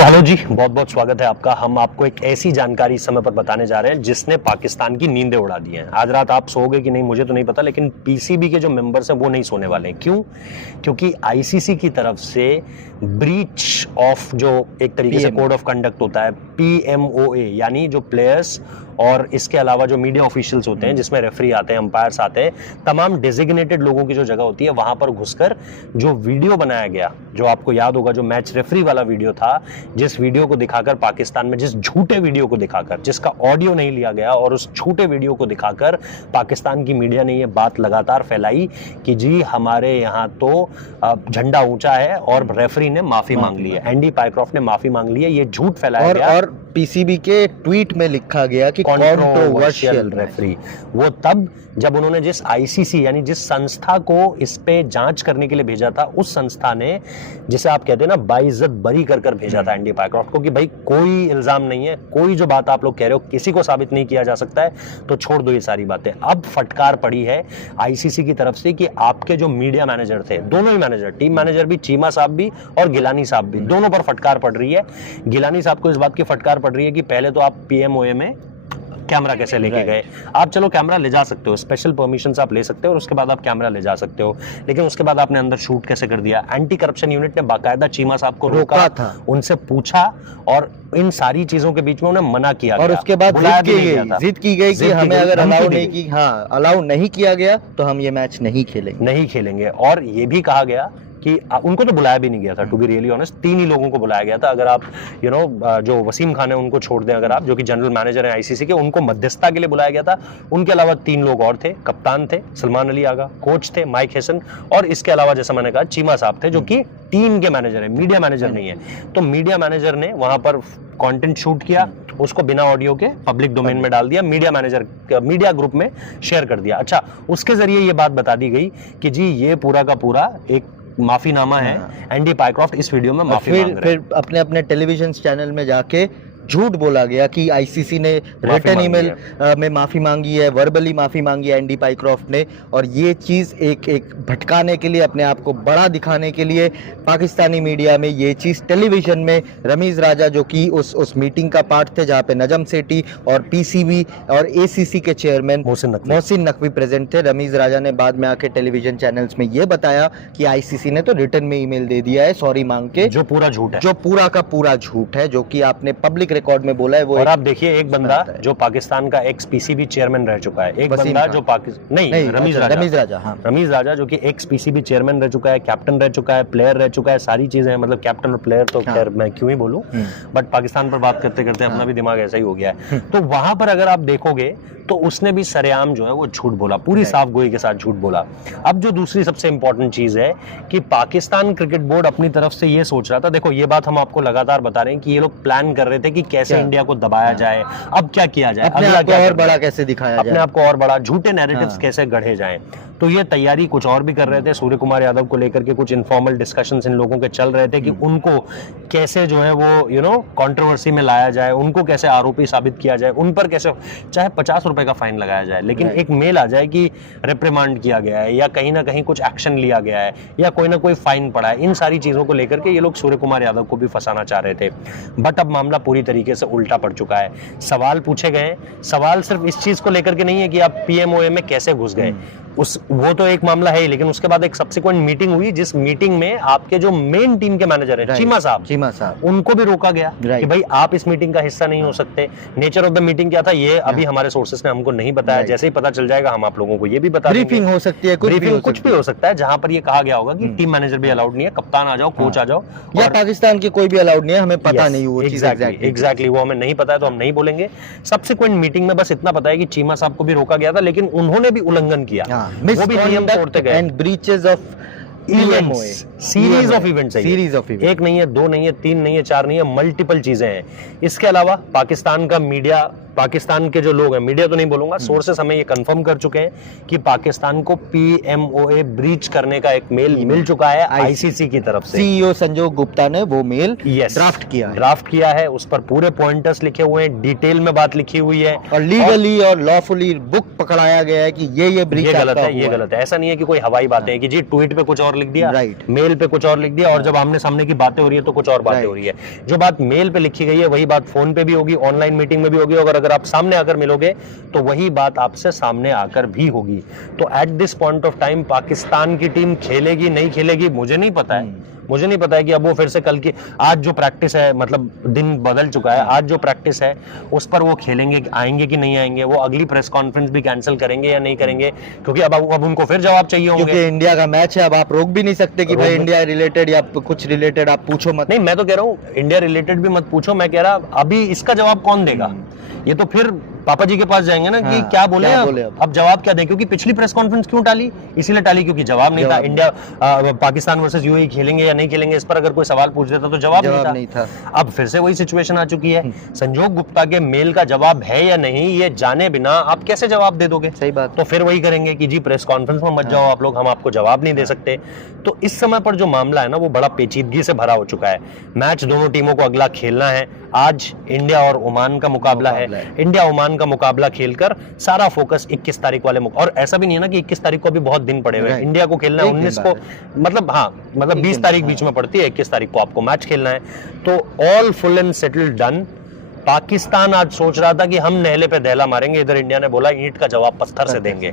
तो हेलो जी, बहुत बहुत स्वागत है आपका। हम आपको एक ऐसी जानकारी इस समय पर बताने जा रहे हैं जिसने पाकिस्तान की नींदें उड़ा दी हैं। आज रात आप सोओगे कि नहीं मुझे तो नहीं पता, लेकिन पीसीबी के जो मेंबर्स हैं वो नहीं सोने वाले हैं। क्यों? क्योंकि आईसीसी की तरफ से ब्रीच ऑफ जो एक तरीके से कोड ऑफ कंडक्ट होता है, पीएमओए, यानी जो प्लेयर्स और इसके अलावा जो मीडिया ऑफिशियल्स होते हैं जिसमें रेफरी आते हैं, अंपायर्स आते हैं, तमाम डेजिग्नेटेड लोगों की जो जगह होती है वहां पर घुसकर जो वीडियो बनाया गया, जो आपको याद होगा जो मैच रेफरी वाला वीडियो था, जिस वीडियो को दिखाकर पाकिस्तान में, जिस झूठे वीडियो को दिखाकर, जिसका ऑडियो नहीं लिया गया और उस झूठे वीडियो को दिखाकर पाकिस्तान की मीडिया ने ये बात लगातार फैलाई कि जी हमारे यहाँ तो झंडा ऊंचा है और रेफरी ने माफी मांग ली है, एंडी पाइक्रॉफ्ट ने माफी मांग ली है। ये झूठ फैलाया गया और पीसीबी के ट्वीट में लिखा गया कि कंट्रोवर्शियल रेफरी। वो तब जब उन्होंने जिस आईसीसी यानी जिस संस्था को इस पे जांच करने के लिए भेजा था, उस संस्था ने, जिसे आप कहते हैं ना, बाइज्जत बरी कर भेजा था एंडी पाइक्रॉफ्ट को कि भाई कोई इल्जाम नहीं है, कोई जो बात आप लोग कह रहे हो किसी को साबित नहीं किया जा सकता है, तो छोड़ दो ये सारी बातें। अब फटकार पड़ी है आईसीसी की तरफ से कि आपके जो मीडिया मैनेजर थे, दोनों ही मैनेजर, टीम मैनेजर भी, चीमा साहब भी और गिलानी साहब भी, दोनों पर फटकार पड़ रही है। गिलानी साहब को इस बात की फटकार पड़ रही है कि पहले तो आप पीएमओए में कैमरा कैसे लेके गए। आप चलो कैमरा ले जा सकते हो, स्पेशल परमिशन आप ले सकते हो और उसके बाद आप कैमरा ले जा सकते हो, लेकिन उसके बाद आपने अंदर शूट कैसे कर दिया? एंटी करप्शन यूनिट ने बाकायदा चीमा साहब को रोका था, उनसे पूछा और इन सारी चीजों के बीच में उन्हें मना किया और उसके बाद जिद की गई कि हमें अगर अलाउ नहीं किया गया तो हम ये मैच नहीं खेलेंगे। और ये भी कहा गया कि उनको तो बुलाया भी नहीं गया था, टू बी रियली ऑनेस्ट। 3 ही लोगों को बुलाया गया था। अगर आप जो वसीम खान है उनको छोड़ दें, अगर आप, जो कि जनरल मैनेजर हैं आईसीसी के, उनको मध्यस्थता के लिए बुलाया गया था। उनके अलावा 3 लोग और थे, कप्तान थे सलमान अली आगा, कोच थे माइक हेसन, और इसके अलावा जैसा मैंने कहा चीमा साहब थे, जो कि टीम के मैनेजर है, मीडिया मैनेजर नहीं है। तो मीडिया मैनेजर ने वहां पर कंटेंट शूट किया, उसको बिना ऑडियो के पब्लिक डोमेन में डाल दिया, मीडिया ग्रुप में शेयर कर दिया। अच्छा, उसके जरिए ये बात बता दी गई कि जी ये पूरा का पूरा एक माफीनामा है, एंडी पाइक्रॉफ्ट इस वीडियो में माफी मांग रहे हैं। फिर अपने टेलीविजन चैनल में जाके झूठ बोला गया कि आईसीसी ने रिटन ईमेल में माफी मांगी है, वर्बली माफी मांगी है एंडी पाइक्रॉफ्ट ने। और ये चीज एक भटकाने के लिए, अपने आप को बड़ा दिखाने के लिए पाकिस्तानी मीडिया में ये चीज टेलीविजन में रमीज राजा, जो कि उस मीटिंग का पार्ट थे जहां पे नजम सेठी और पीसीबी और एसीसी के चेयरमैन मोहसिन नकवी प्रेजेंट थे, रमीज राजा ने बाद में आके टेलीविजन चैनल्स में ये बताया कि आईसीसी ने तो रिटन में ईमेल दे दिया है सॉरी मांग के, जो पूरा झूठ है, जो पूरा का पूरा झूठ है, जो कि आपने पब्लिक रिकॉर्ड में बोला है वो। और आप देखिए, एक बंदा जो पाकिस्तान का एक्स पीसीबी चेयरमैन रह चुका है, एक बंदा जो रमीज राजा जो कि एक्स पीसीबी चेयरमैन रह चुका है, कैप्टन रह चुका है, प्लेयर रह चुका है, सारी चीजें, मतलब कैप्टन और प्लेयर तो खैर मैं क्यों ही बोलूं, बट पाकिस्तान पर बात करते करते अपना भी दिमाग ऐसा ही हो गया है। तो वहां पर अगर आप देखोगे तो उसने भी सरेआम जो है वो झूठ बोला, पूरी साफ गोई के साथ झूठ बोला। अब जो दूसरी सबसे इंपॉर्टेंट चीज है कि पाकिस्तान क्रिकेट बोर्ड अपनी तरफ से ये सोच रहा था, देखो ये बात हम आपको लगातार बता रहे हैं कि ये लोग प्लान कर रहे थे कि कैसे इंडिया को दबाया जाए, अब क्या किया जाए, अपने आप को और बड़ा कैसे दिखाया जाए, अपने आप को और बड़ा, झूठे नैरेटिव्स कैसे गढ़े जाएं। तो ये तैयारी कुछ और भी कर रहे थे। सूर्य कुमार यादव को लेकर के कुछ इनफॉर्मल डिस्कशंस इन लोगों के चल रहे थे कि उनको कैसे जो है वो कंट्रोवर्सी में लाया जाए, उनको कैसे आरोपी साबित किया जाए, उन पर कैसे चाहे 50 रुपए का फाइन लगाया जाए, लेकिन एक मेल आ जाए कि रिप्रिमांड किया गया है या कहीं ना कहीं कुछ एक्शन लिया गया है या कोई ना कोई फाइन पड़ा है। इन सारी चीजों को लेकर के ये लोग सूर्य कुमार यादव को भी फंसाना चाह रहे थे, बट अब मामला पूरी तरीके से उल्टा पड़ चुका है। सवाल पूछे गए, सवाल सिर्फ इस चीज को लेकर के नहीं है कि आप पीएमओए में कैसे घुस गए, वो तो एक मामला है ही, लेकिन उसके बाद एक सब्सिक्वेंट मीटिंग हुई जिस मीटिंग में आपके जो मेन टीम के मैनेजर हैं चीमा साहब, उनको भी रोका गया कि भाई आप इस मीटिंग का हिस्सा नहीं हो सकते। नेचर ऑफ द मीटिंग क्या था ये अभी हमारे सोर्सेस ने हमको नहीं बताया, जैसे ही पता चल जाएगा हम आप लोगों को ये भी बता देंगे। ब्रीफिंग हो सकती है, कुछ भी हो सकता है, जहां पर ये कहा गया होगा कि टीम मैनेजर भी अलाउड नहीं है, कप्तान आ जाओ, कोच आ जाओ, या पाकिस्तान के कोई भी अलाउड नहीं है, हमें पता नहीं वो एग्जैक्टली वो हमें नहीं पता है तो हम नहीं बोलेंगे। सब्सिक्वेंट मीटिंग में बस इतना पता है कि चीमा साहब को भी रोका गया था, लेकिन उन्होंने भी उल्लंघन किया, वो भी नियम तोड़ते गए। And breaches of series of events, एक नहीं है, 2 नहीं है, 3 नहीं है, 4 नहीं है, मल्टीपल चीजें हैं। इसके अलावा पाकिस्तान का मीडिया, पाकिस्तान के जो लोग हैं, मीडिया तो नहीं बोलूंगा, सोर्सेस हमें ये कंफर्म कर चुके हैं कि पाकिस्तान को PMOA ब्रीच करने का एक मेल मिल चुका है ICC की तरफ से। CEO संजोग गुप्ता ने वो मेल ड्राफ्ट किया है, उस पर पूरे पॉइंटर्स लिखे हुए हैं, डिटेल में बात लिखी हुई है और लीगली और लॉफुली बुक पकड़ाया गया है कि ये ब्रीच गलत है, ये गलत है। ऐसा नहीं है कि कोई हवाई बातें हैं कि जी ट्वीट पे कुछ और लिख दिया, मेल पे कुछ और लिख दिया, और जब आमने सामने की बातें हो रही है तो कुछ और बातें हो रही है। जो बात मेल पे लिखी गई है वही बात फोन पे भी होगी, ऑनलाइन मीटिंग में भी होगी, और अगर आप सामने आकर मिलोगे तो वही बात आपसे सामने आकर भी होगी। तो at this point of time Pakistan की टीम खेलेगी नहीं खेलेगी मुझे नहीं पता है। मुझे नहीं पता है कि अब वो फिर से कल की, आज जो प्रैक्टिस है, मतलब दिन बदल चुका है, आज जो प्रैक्टिस है उस पर वो खेलेंगे, आएंगे कि नहीं आएंगे, वो अगली प्रेस कॉन्फ्रेंस भी कैंसिल करेंगे या नहीं करेंगे, क्योंकि अब उनको फिर जवाब चाहिए होंगे। क्योंकि इंडिया का मैच है, अब आप रोक भी नहीं सकते कि भाई इंडिया रिलेटेड या कुछ रिलेटेड आप पूछो मत। नहीं, मैं तो कह रहा हूँ इंडिया रिलेटेड भी मत पूछो, मैं कह रहा अभी इसका जवाब कौन देगा? ये तो फिर पापा जी के पास जाएंगे ना कि क्या बोले अब जवाब क्या दें, क्योंकि पिछली प्रेस कॉन्फ्रेंस क्यों टाली? इसीलिए टाली क्योंकि जवाब नहीं था। इंडिया पाकिस्तान वर्सेस यूएई खेलेंगे या नहीं खेलेंगे, इस पर अगर कोई सवाल पूछ देता तो जवाब नहीं था। अब फिर से वही सिचुएशन आ चुकी है। संजोग गुप्ता के मेल का जवाब है या नहीं ये जाने बिना आप कैसे जवाब दे दोगे? सही बात। तो फिर वही करेंगे कि जी प्रेस कॉन्फ्रेंस में मत जाओ आप लोग, हम आपको जवाब नहीं दे सकते। तो इस समय पर जो मामला है ना वो बड़ा पेचीदगी से भरा हो चुका है। मैच दोनों टीमों को अगला खेलना है। आज इंडिया और ओमान का मुकाबला है। इंडिया ओमान का मुकाबला खेलकर सारा फोकस 21 तारीख वाले और ऐसा भी नहीं है ना कि 21 तारीख को अभी बहुत दिन पड़े हुए हैं। इंडिया को खेलना है 19 को, मतलब 20 तारीख बीच में पड़ती है, 21 तारीख को आपको मैच खेलना है। तो all full and settled done. Pakistan आज सोच रहा था कि हम नहले पे दहला मारेंगे, इधर इंडिया ने बोला ईंट का जवाब पत्थर से देंगे।